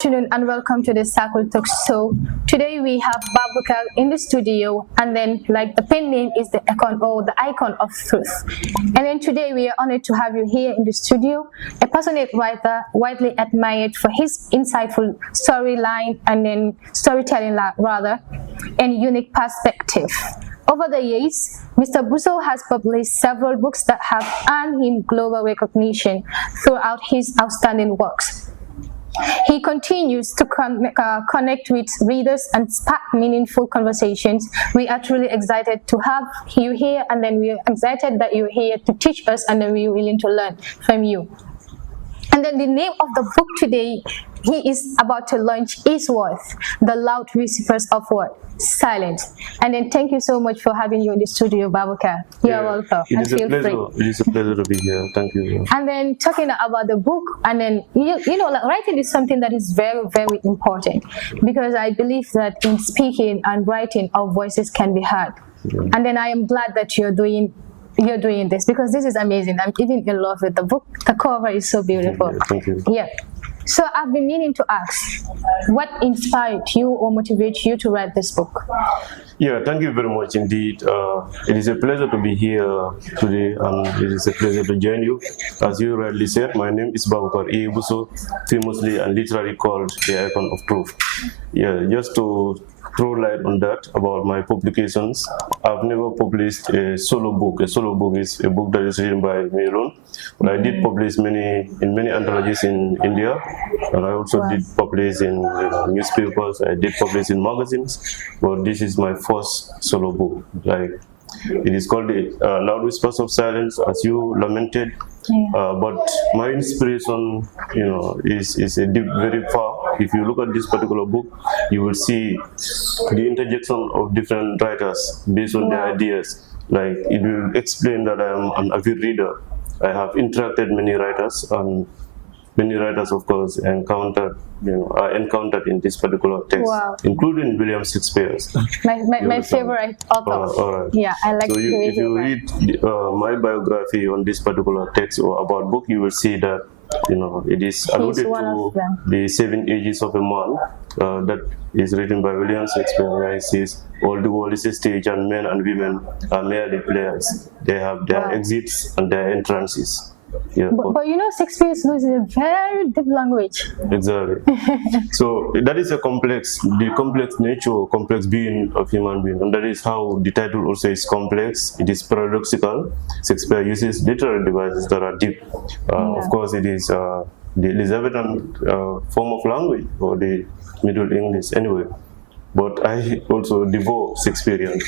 Afternoon and welcome to the Circle Talk Show. Today we have Baboucarr in the studio, and then like the pen name is the icon of truth. And then today we are honored to have you here in the studio, a passionate writer widely admired for his insightful storyline and then storytelling rather, and unique perspective. Over the years, Mr. Busso has published several books that have earned him global recognition throughout his outstanding works. He continues to connect with readers and spark meaningful conversations. We are truly excited to have you here, and then we are excited that you're here to teach us, and then we're willing to learn from you. And then the name of the book today he is about to launch is Worth, The Loud Whispers of What? Silence. And then thank you so much for having you in the studio, Baboucarr. You're welcome. It is a pleasure. It is a pleasure to be here. Thank you. And then talking about the book, and then you know, like writing is something that is very, very important, because I believe that in speaking and writing, our voices can be heard. Yeah. And then I am glad that you're doing this, because this is amazing. I'm even in love with the book. The cover is so beautiful. Yeah, thank you. Yeah. So I've been meaning to ask, what inspired you or motivated you to write this book? Yeah, thank you very much indeed. It is a pleasure to be here today, and it is a pleasure to join you. As you rightly said, my name is Baboucarr Busso, famously and literally called the icon of truth. Yeah, just to throw light on that about my publications, I've never published a solo book. A solo book is a book that is written by me alone. But I did publish many anthologies in India, and I also did publish in newspapers. I did publish in magazines, but this is my first solo book. Like, it is called The Loud Whispers of Silence, as you lamented. But my inspiration, is very far. If you look at this particular book, you will see the interjection of different writers based on their ideas. Like, it will explain that I am an avid reader. I have interacted many writers, and many writers, of course, are encountered in this particular text, including William Shakespeare. My favorite author. All right. Yeah, I like so if you read my biography on this particular text or about book, you will see that it is alluded to the 7 ages of a man that is written by William Shakespeare, where he says, all the world is a stage and men and women are merely players. They have their exits and their entrances. Yeah, but Shakespeare is a very deep language. Exactly. So that is the complex nature, complex being of human being, and that is how the title also is complex. It is paradoxical. Shakespeare uses literary devices that are deep. Of course, it is the Elizabethan form of language, or the Middle English anyway. But I also devour Shakespearean.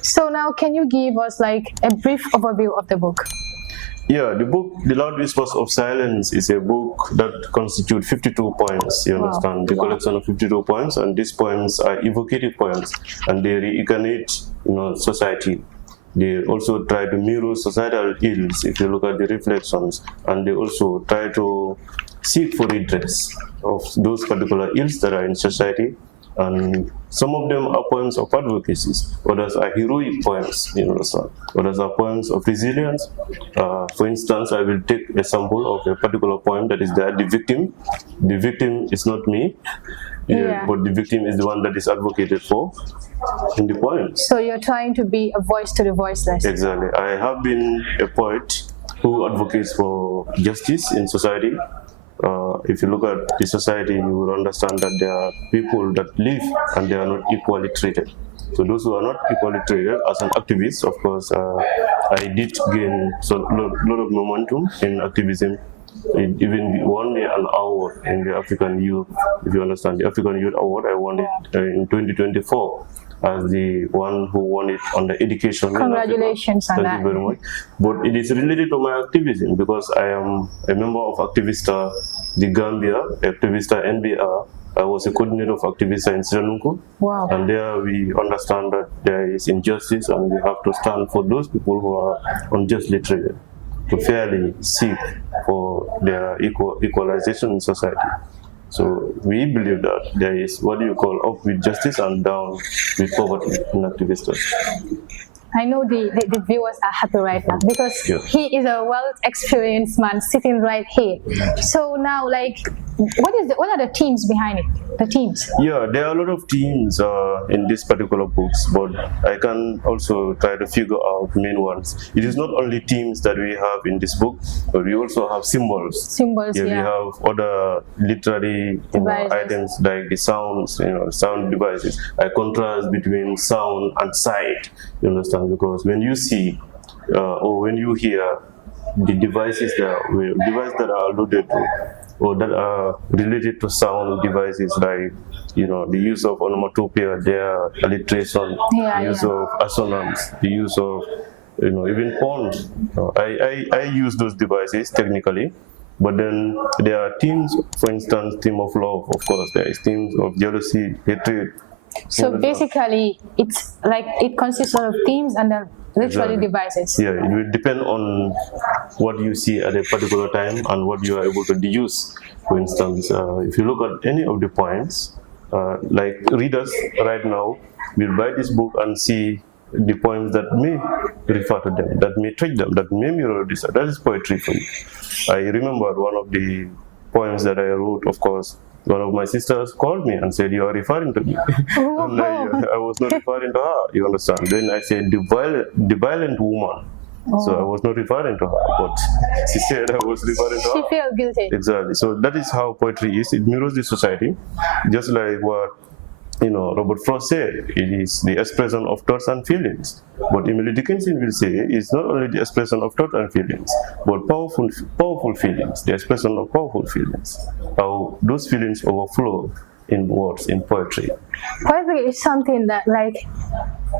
So now, can you give us like a brief overview of the book? Yeah, the book, The Loud Whispers of Silence, is a book that constitutes 52 poems, you understand, the collection of 52 poems, and these poems are evocative poems, and they reincarnate, society. They also try to mirror societal ills, if you look at the reflections, and they also try to seek for redress of those particular ills that are in society. And some of them are poems of advocacy, others are heroic poems, others are poems of resilience. For instance, I will take a sample of a particular poem that is there, The Victim. The victim is not me, but the victim is the one that is advocated for in the poem. So you're trying to be a voice to the voiceless. Exactly. I have been a poet who advocates for justice in society. If you look at the society, you will understand that there are people that live and they are not equally treated. So those who are not equally treated, as an activist, of course, I did gain a lot of momentum in activism. It even won me an award in the African Youth, if you understand, the African Youth Award. I won it in 2024. As the one who won it on the education. Congratulations on that. Thank you very much. But it is related to my activism, because I am a member of Activista the Gambia, Activista NBR. I was a coordinator of Activista in Sri. Wow. And there we understand that there is injustice, and we have to stand for those people who are unjustly treated, to fairly seek for their equalization in society. So we believe that there is what you call up with justice and down with poverty in Activistas. I know the viewers are happy right now, because he is a well-experienced man sitting right here. So now, like, what are the themes behind it? The themes. Yeah, there are a lot of themes in this particular books, but I can also try to figure out main ones. It is not only themes that we have in this book, but we also have symbols. Symbols, Yeah, yeah. we have other literary items like the sounds, sound devices. I contrast between sound and sight. You understand? Because when you see or when you hear the devices that are alluded to, or that are related to sound devices, like the use of onomatopoeia, their alliteration, the use of assonance, the use of even phones. I use those devices technically, but then there are themes. For instance, theme of love. Of course, there is themes of jealousy, hatred. So basically, it's like it consists of themes and then literally devices. Yeah, it will depend on what you see at a particular time and what you are able to deduce. For instance, if you look at any of the points, like readers right now will buy this book and see the poems that may refer to them, that may touch them, that may mirror this. That is poetry for you. I remember one of the poems that I wrote, of course. One of my sisters called me and said, "You are referring to me." And I was not referring to her, you understand. Then I said, the violent woman. So I was not referring to her, but she said I was referring to her. She felt guilty. Exactly. So that is how poetry is. It mirrors the society, just like what Robert Frost said. It is the expression of thoughts and feelings. But Emily Dickinson will say it's not only the expression of thoughts and feelings, but powerful feelings, the expression of powerful feelings. How those feelings overflow in words, in poetry. Poetry is something that, like,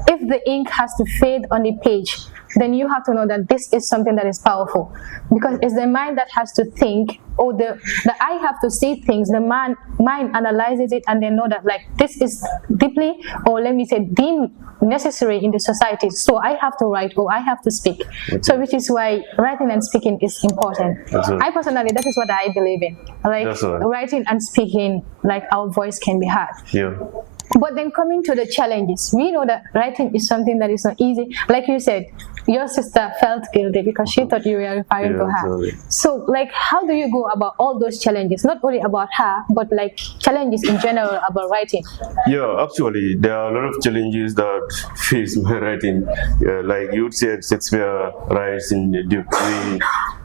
if the ink has to fade on the page, then you have to know that this is something that is powerful, because it's the mind that has to think, or the eye have to see things, the mind analyzes it, and they know that, like, this is deeply, or let me say, deemed necessary in the society, so I have to write or I have to speak. So which is why writing and speaking is important. I personally, that is what I believe in, like writing and speaking, like our voice can be heard. Yeah. But then coming to the challenges, we know that writing is something that is not easy. Like you said, your sister felt guilty because she thought you were referring to her. Exactly. So, like, how do you go about all those challenges? Not only about her, but like challenges in general about writing. Yeah, actually, there are a lot of challenges that face my writing. Like you said, Shakespeare writes in the deep way.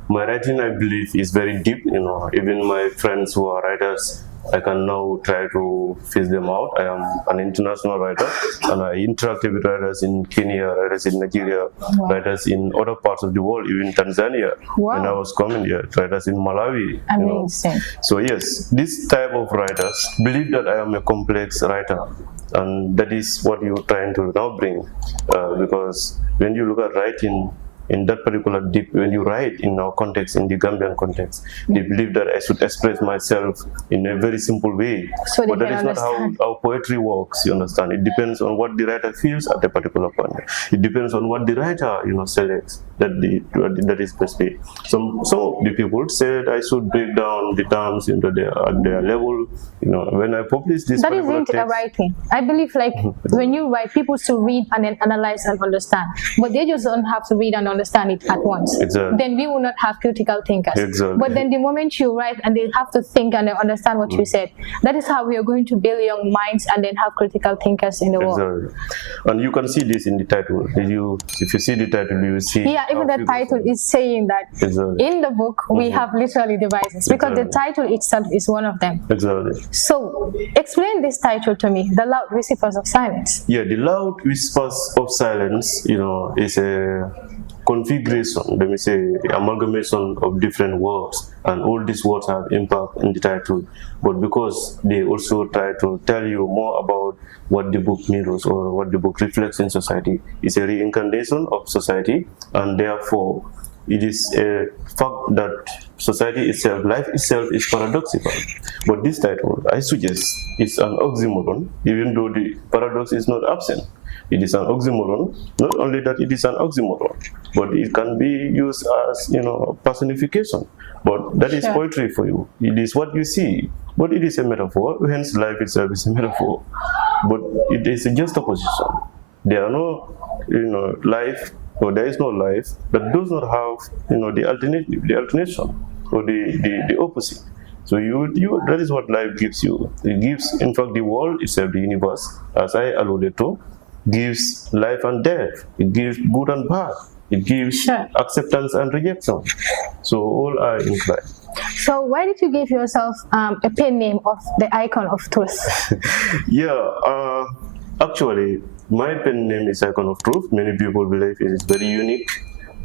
My writing, I believe, is very deep. Even my friends who are writers, I can now try to face them out. I am an international writer, and I interact with writers in Kenya, writers in Nigeria, writers in other parts of the world, even Tanzania. When I was coming here, writers in Malawi. Amazing. So yes, this type of writers believe that I am a complex writer, and that is what you're trying to now bring. Because when you look at writing, in that particular deep, when you write in our context, in the Gambian context, they believe that I should express myself in a very simple way. So but that is not how poetry works, you understand. It depends on what the writer feels at a particular point. It depends on what the writer, selects, that is best way. Some of the people said I should break down the terms into at their level. When I publish this, that isn't a writing. I believe, like, when you write, people should read and then analyze and understand, but they just don't have to read and understand it at once. Exactly. Then we will not have critical thinkers. Exactly. But then the moment you write and they have to think and they understand what you said, that is how we are going to build young minds and then have critical thinkers in the world. Exactly. And you can see this in the title. If you see the title, you will see. Yeah, even the title is saying that in the book we have literally devices, because the title itself is one of them. Exactly. So explain this title to me, The Loud Whispers of Silence. Yeah, The Loud Whispers of Silence, is a configuration, let me say, the amalgamation of different words, and all these words have impact in the title, but because they also try to tell you more about what the book mirrors or what the book reflects in society. It's a reincarnation of society, and therefore it is a fact that society itself, life itself, is paradoxical. But this title, I suggest, is an oxymoron, even though the paradox is not absent. It is an oxymoron. Not only that it is an oxymoron, but it can be used as personification. But that is poetry for you. It is what you see, but it is a metaphor. Hence, life itself is a metaphor. But it is a juxtaposition. There are no, life, or there is no life that does not have, the alternative, the alternation, or the opposite. So that is what life gives you. It gives, in fact, the world itself, the universe, as I alluded to, gives life and death. It gives good and bad. It gives acceptance and rejection. So all are implied. So why did you give yourself a pen name of the icon of truth? Actually, my pen name is Icon of Truth. Many people believe it is very unique.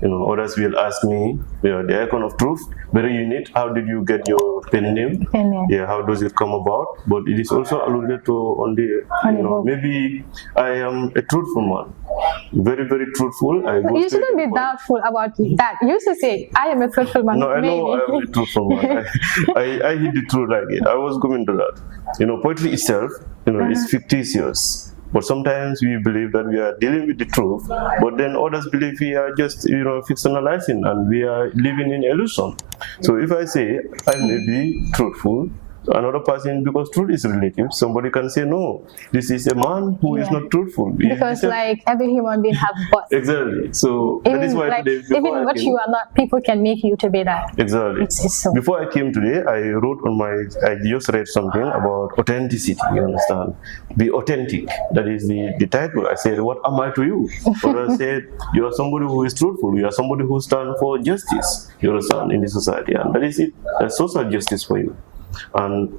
Others will ask me, the Icon of Truth, very unique. How did you get your pen name? Yeah, how does it come about? But it is also alluded to on the, maybe I am a truthful man. Very, very truthful. You shouldn't be doubtful about that. You should say, I am a truthful man. No, I know I am a truthful man. I hit the truth like it. I was going to that. Poetry itself, is fictitious. But sometimes we believe that we are dealing with the truth, but then others believe we are just, fictionalizing and we are living in illusion. So if I say I may be truthful, another person, because truth is relative, somebody can say, no, this is a man who is not truthful. Because like every human being have both. Exactly. So even, that is why like, today, even what you are not, people can make you to be that. Exactly. It's so. Before I came today, I just read something about authenticity, you understand? Be authentic. That is the title. I said, what am I to you? Or I said, you are somebody who is truthful. You are somebody who stands for justice, you understand, in the society. And that is it, social justice for you. And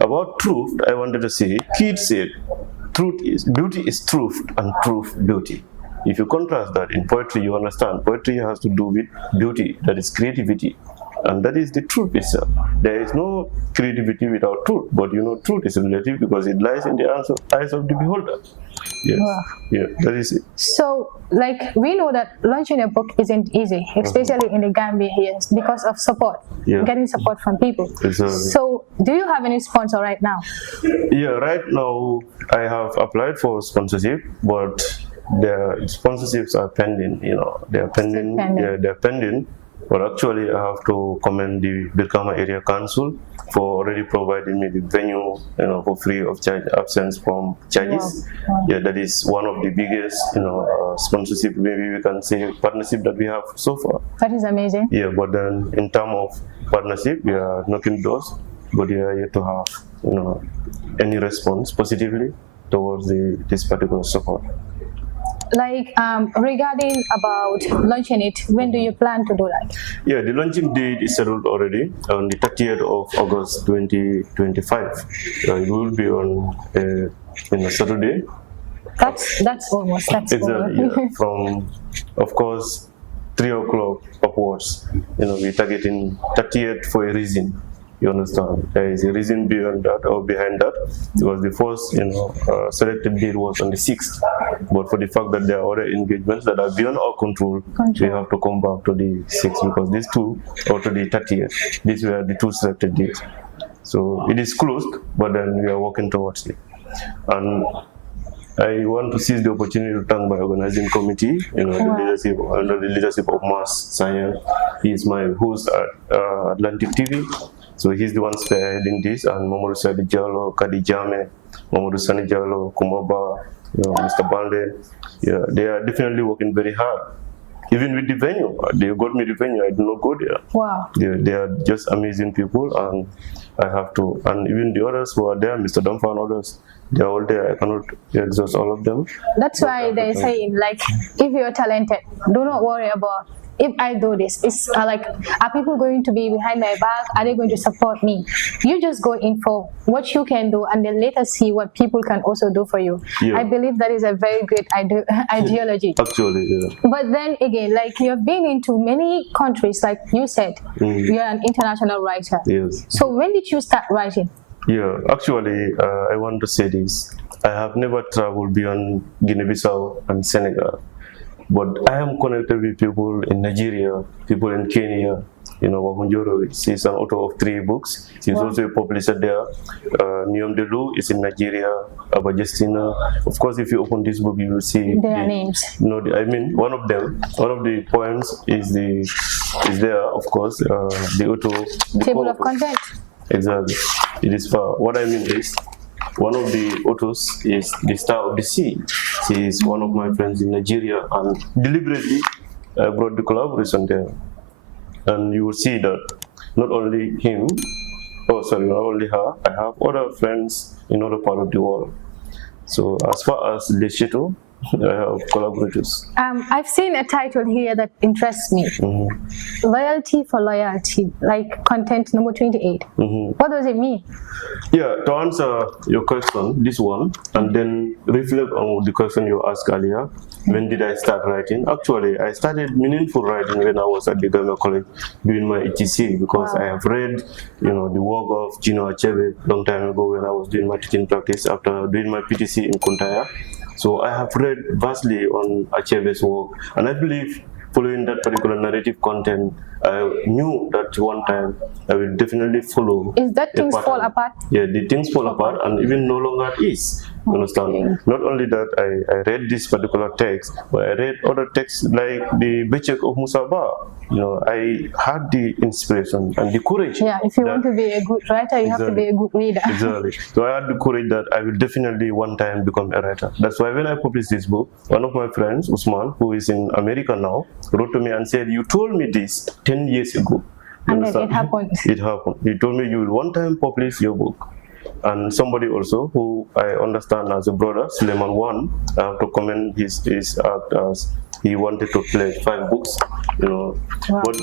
about truth, I wanted to say, kids said, beauty is truth and truth beauty. If you contrast that in poetry, you understand, poetry has to do with beauty, that is creativity. And that is the truth itself. There is no creativity without truth, but truth is relative because it lies in the eyes of the beholder. Yes. Wow. Yeah, that is it. So, we know that launching a book isn't easy, especially in the Gambia here, because of support, getting support from people. Exactly. So, do you have any sponsor right now? Yeah, right now I have applied for sponsorship, but the sponsorships are pending. They are pending. Yeah, they are pending. But actually, I have to commend the Birkama Area Council for already providing me the venue, for free of charge, absence from charges. Wow. Yeah, that is one of the biggest, sponsorship, maybe we can say, partnership that we have so far. That is amazing. Yeah, but then in terms of partnership, we are knocking doors, but we are yet to have, any response positively towards this particular support. Regarding about launching it, when do you plan to do that? Yeah, the launching date is settled already on the 30th of August 2025. It will be on a Saturday. That's almost. That's exactly. Yeah. From, of course, 3 o'clock upwards. We're targeting 30th for a reason. You understand? There is a reason beyond that or behind that, because the first, selected date was on the 6th. But for the fact that there are other engagements that are beyond our control, we have to come back to the 6th because these two, or to the 30th, these were the two selected dates. So it is closed, but then we are working towards it. And I want to seize the opportunity to thank my organizing committee, under the leadership of Mas Sayan. He is my host at Atlantic TV. So he's the one spearheading this, and Mamadou Sadi Jallo, Khadija, Mamadou Sani Jallo, Kumaba, Mr. Bande. Yeah, they are definitely working very hard. Even with the venue, they got me the venue. I do not go there. Wow. They are just amazing people, and I have to. And even the others who are there, Mr. Damfa and others, they are all there. I cannot exhaust all of them. That's why they're saying, if you're talented, do not worry about. If I do this, it's are people going to be behind my back? Are they going to support me? You just go in for what you can do, and then later see what people can also do for you. Yeah. I believe that is a very great ideology. Actually, yeah. But then again, you have been into many countries, like you said, you're an international writer. Yes. So when did you start writing? Yeah, actually, I want to say this. I have never traveled beyond Guinea-Bissau and Senegal. But I am connected with people in Nigeria, people in Kenya. Wahunjoro, she's an author of 3 books. She's also a publisher there. Niom Delu is in Nigeria. Abba Justina. Of course, if you open this book, you will see their names. One of them, one of the poems is there, of course. The author. Table of content. Exactly. It is far. What I mean is, one of the authors is the Star of the Sea. She is one of my friends in Nigeria, and deliberately I brought the collaboration there. And you will see that not only him, Oh, sorry, not only her. I have other friends in other part of the world. So as far as Lesotho, I have collaborators. I've seen a title here that interests me. Loyalty for loyalty, like content number 28. What does it mean? Yeah, to answer your question, this one, and then reflect on the question you asked earlier. When did I start writing? Actually, I started meaningful writing when I was at the Ghana College doing my ETC, because I have read, the work of Gino Achebe long time ago when I was doing my teaching practice after doing my PTC in Kuntaya. So I have read vastly on Achebe's work, and I believe following that particular narrative content, I knew that one time I will definitely follow. Is that things fall apart? Yeah, the things fall apart, and even no longer is. You understand? Not only that, I read this particular text, but I read other texts like the Bechek of Musaba. I had the inspiration and the courage. Yeah, if you want to be a good writer, you have to be a good reader. Exactly. So I had the courage that I will definitely one time become a writer. That's why when I published this book, one of my friends, Usman, who is in America now, wrote to me and said, "You told me this 10 years ago." And then it happened. It happened. He told me you will one time publish your book. And somebody also who I understand as a brother, Suleiman One, I have to commend his act as he wanted to pledge 5 books, Wow. But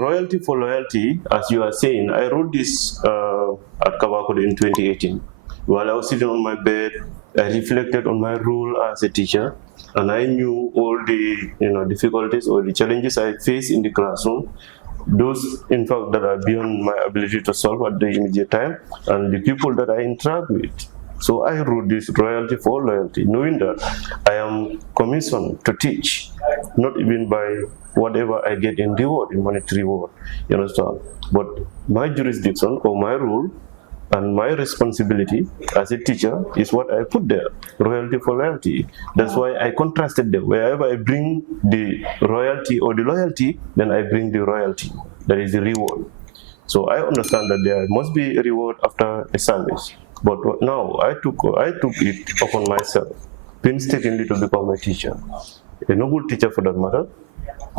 royalty for loyalty, as you are saying, I wrote this at Kabakode in 2018. While I was sitting on my bed, I reflected on my role as a teacher, and I knew all the difficulties or the challenges I face in the classroom. Those, in fact, that are beyond my ability to solve at the immediate time, and the people that I interact with. So I wrote this royalty for loyalty, knowing that I am commissioned to teach, not even by whatever I get in reward, in monetary reward, you understand? But my jurisdiction or my role and my responsibility as a teacher is what I put there, royalty for loyalty. That's why I contrasted them. Wherever I bring the royalty or the loyalty, then I bring the royalty, that is the reward. So I understand that there must be a reward after a service. But now I took it upon myself, painstakingly, to become a teacher, a noble teacher for that matter,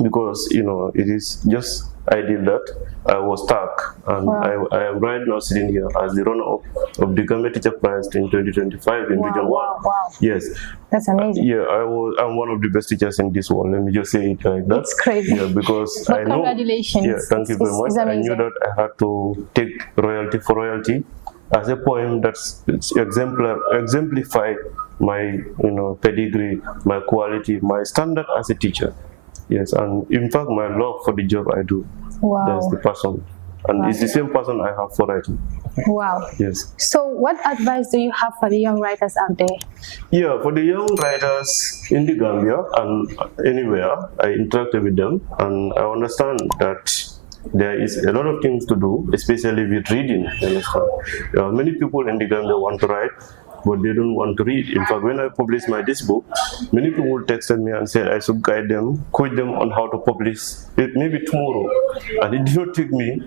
because it is just ideal that I was stuck, and I am right now sitting here as the runner-up of the Gambia Teacher Prize in 2025 in Region 1. Wow. Yes. That's amazing. Yeah, I'm one of the best teachers in this world. Let me just say it like that. It's crazy. Yeah, because but I know. Congratulations. Yeah, thank you very much. I knew that I had to take royalty for royalty as a poem that's exemplified my pedigree, my quality, my standard as a teacher. Yes, and in fact my love for the job I do. Wow. That's the passion. And it's the same passion I have for writing. Wow. Yes. So what advice do you have for the young writers out there? Yeah, for the young writers in the Gambia and anywhere, I interacted with them, and I understand that there is a lot of things to do, especially with reading. You understand? Many people in the Gambia want to write, but they don't want to read. In fact, when I published this book, many people texted me and said I should guide them, coach them on how to publish it maybe tomorrow. And it did not take me,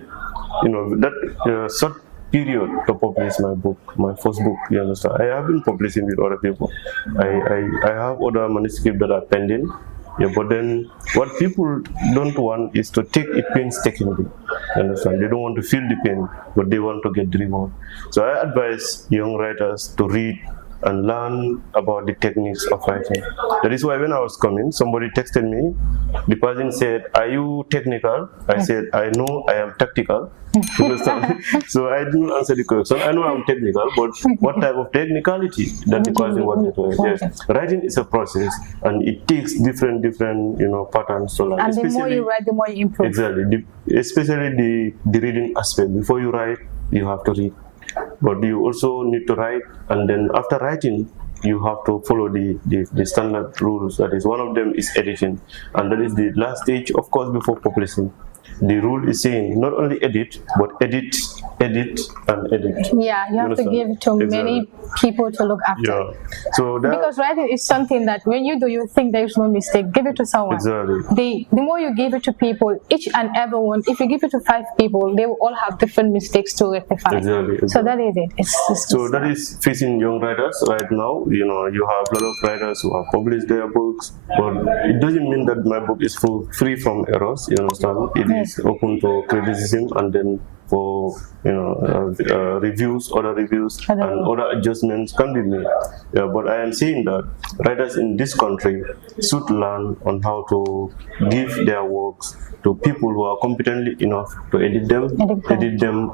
that short period to publish my book, my first book. You understand? I have been publishing with other people. I have other manuscripts that are pending. Yeah, but then what people don't want is to take it painstakingly. You understand? They don't want to feel the pain, but they want to get the reward. So I advise young writers to read and learn about the techniques of writing. That is why when I was coming, somebody texted me. The person said, "Are you technical?" I said, "I know I am tactical." So I didn't answer the question. I know I'm technical, but what type of technicality that the person wanted to say? Yes. Writing is a process, and it takes different patterns to learn. And the more you write, the more you improve. Exactly. Especially the reading aspect. Before you write, you have to read. But you also need to write, and then after writing, you have to follow the standard rules. That is, one of them is editing, and that is the last stage, of course, before publishing. The rule is saying not only edit, but edit, and edit. Yeah, you have to give to many people to look after. Yeah. So because writing is something that when you do, you think there is no mistake. Give it to someone. Exactly. The more you give it to people, each and every one, if you give it to 5 people, they will all have different mistakes to rectify. Exactly. So that is it. So that is facing young writers right now. You have a lot of writers who have published their books, but it doesn't mean that my book is free from errors. You understand? It is open to criticism, and then for reviews, other reviews, and other adjustments can be made. But I am saying that writers in this country should learn on how to give their works to people who are competently enough to edit them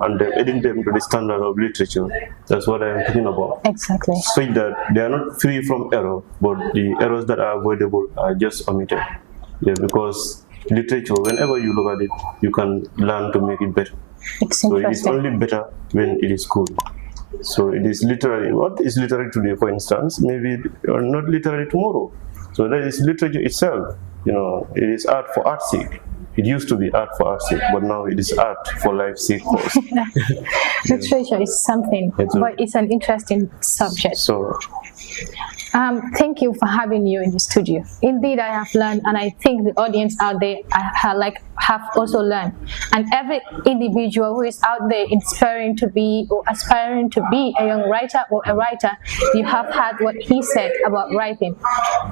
and then edit them to the standard of literature. That's what I am talking about. Exactly. So that they are not free from error, but the errors that are avoidable are just omitted. Yeah, because literature, whenever you look at it, you can learn to make it better. So it is only better when it is good. So it is literary. What is literary today, for instance, maybe not literary tomorrow. So that is literature itself. It is art for art's sake. It used to be art for art's sake, but now it is art for life's sake. Literature is something, but it's an interesting subject. So, thank you for having you in the studio. Indeed, I have learned, and I think the audience out there have also learned. And every individual who is out there inspiring to be or aspiring to be a young writer or a writer, you have heard what he said about writing.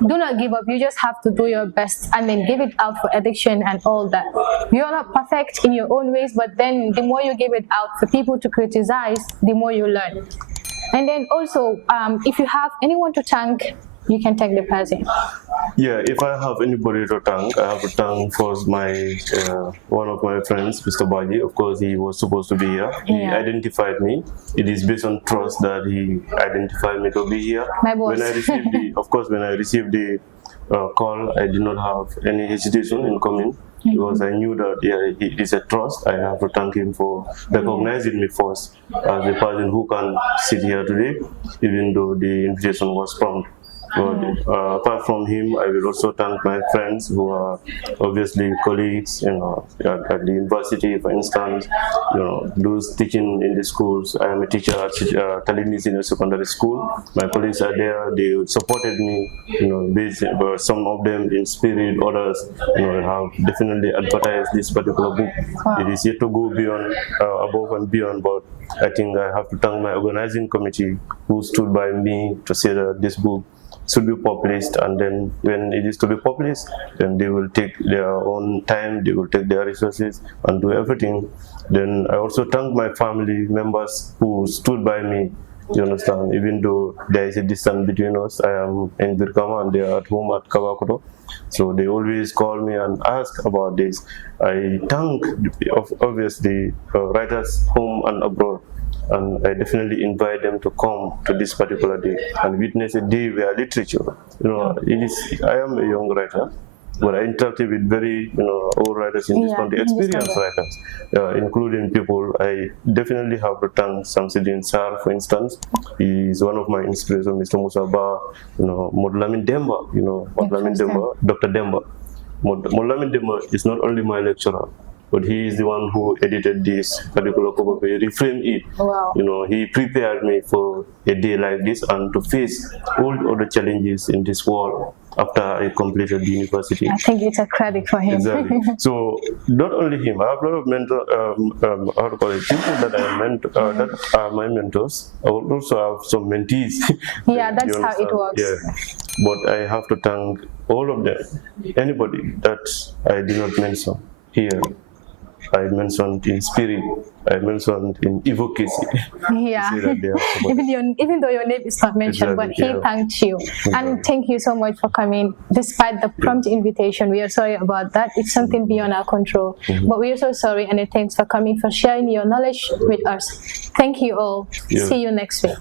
Do not give up. You just have to do your best and then give it out for edition and all that. You are not perfect in your own ways, but then the more you give it out for people to criticize, the more you learn. And then also, if you have anyone to thank, you can thank the person. Yeah, if I have anybody to thank, I have to thank first one of my friends, Mr. Baji. Of course, he was supposed to be here. He identified me. It is based on trust that he identified me to be here. My boss. When I received the call, I did not have any hesitation in coming. Because I knew that it is a trust. I have to thank him for recognizing me first as the person who can sit here today, even though the invitation was prompt. But apart from him, I will also thank my friends who are obviously colleagues, at the university, for instance, those teaching in the schools. I am a teacher at Talini Senior Secondary School. My colleagues are there. They supported me, some of them in spirit, others, have definitely advertised this particular book. It is yet to go beyond, above and beyond, but I think I have to thank my organizing committee who stood by me to say that this book should be published, and then when it is to be published, then they will take their own time, they will take their resources and do everything. Then I also thank my family members who stood by me, you understand, even though there is a distance between us. I am in Birkama and they are at home at Kawakuto, so they always call me and ask about this. I thank obviously writers home and abroad, and I definitely invite them to come to this particular day and witness a day where literature, I am a young writer, but I interacted with very, old writers in this country, experienced writers, including people. I definitely have to thank Samsidin Sar, for instance. He is one of my inspirations, Mr. Musa Ba, Modlamin Demba, Modlamin Demba, Dr. Demba. Modlamin Demba is not only my lecturer, but he is the one who edited this particular cover, he reframed it. Wow. He prepared me for a day like this and to face all other challenges in this world after I completed the university. I think it's a credit for him. Exactly. So not only him, I have a lot of people that that are my mentors. I will also have some mentees. Yeah, that's how it works. Yeah. But I have to thank all of them. Anybody that I did not mention here, I mentioned in spirit, I mentioned in evocacy. Yeah, even though your name is not mentioned, but he thanked you. And thank you so much for coming. Despite the prompt invitation, we are sorry about that. It's something beyond our control. But we are so sorry, and thanks for coming, for sharing your knowledge with us. Thank you all. See you next week.